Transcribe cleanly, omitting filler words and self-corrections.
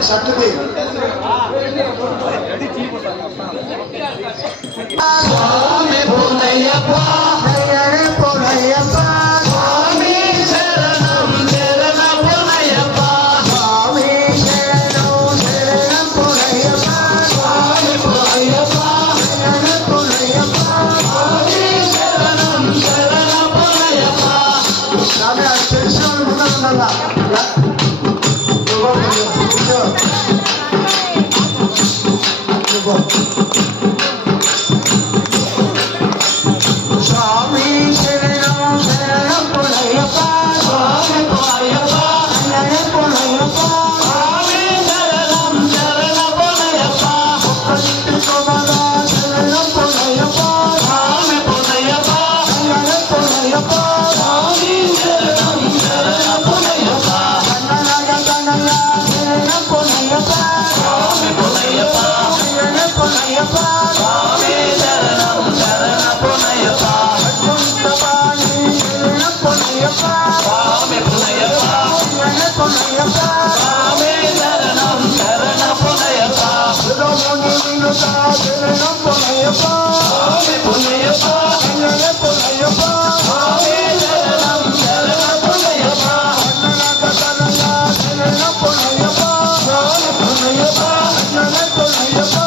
சட்டுதி சுவாமி பொன்னையப்பா பொன்னையப்பா சுவாமி சரணம் சரண பொன்னையப்பா சுவாமி சரணம் சரணம் பொன்னையப்பா சுவாமி பொன்னையப்பா சரணம் பொன்னையப்பா சுவாமி சரணம் சரண பொன்னையப்பா சாமி அது தெரிஞ்சவங்க முன்னாடி சுவாமி சரணம் சரணம் பொன்னையப்பா சுவாமி பொன்னையப்பா சரணம் பொன்னையப்பா சுவாமி சரணம் சரண பொன்னையப்பா கோபாலா சரணம் பொன்னையப்பா சுவாமி பொன்னையப்பா சரணம் பொன்னையப்பா சுவாமி சரணம் சரண பொன்னையப்பா கண்ணனாக கண்ணனா சரணம் பொன்னையப்பா சுவாமி பொன்னையப்பா சரணம் பொன்னையப்பா சுவாமி சரணம் சரண பொன்னையப்பா குந்தபாணி சரணம் பொன்னையப்பா சுவாமி பொன்னையப்பா சரணம் பொன்னையப்பா சுவாமி சரணம் சரண பொன்னையப்பா சுதமுனி வினுதா சரணம் பொன்னையப்பா சுவாமி பொன்னையப்பா சரணம் பொன்னையப்பா சுவாமி சரணம் சரண பொன்னையப்பா கண்ணனாக கண்ணனா சரணம் பொன்னையப்பா சுவாமி பொன்னையப்பா சரணம் பொன்னையப்பா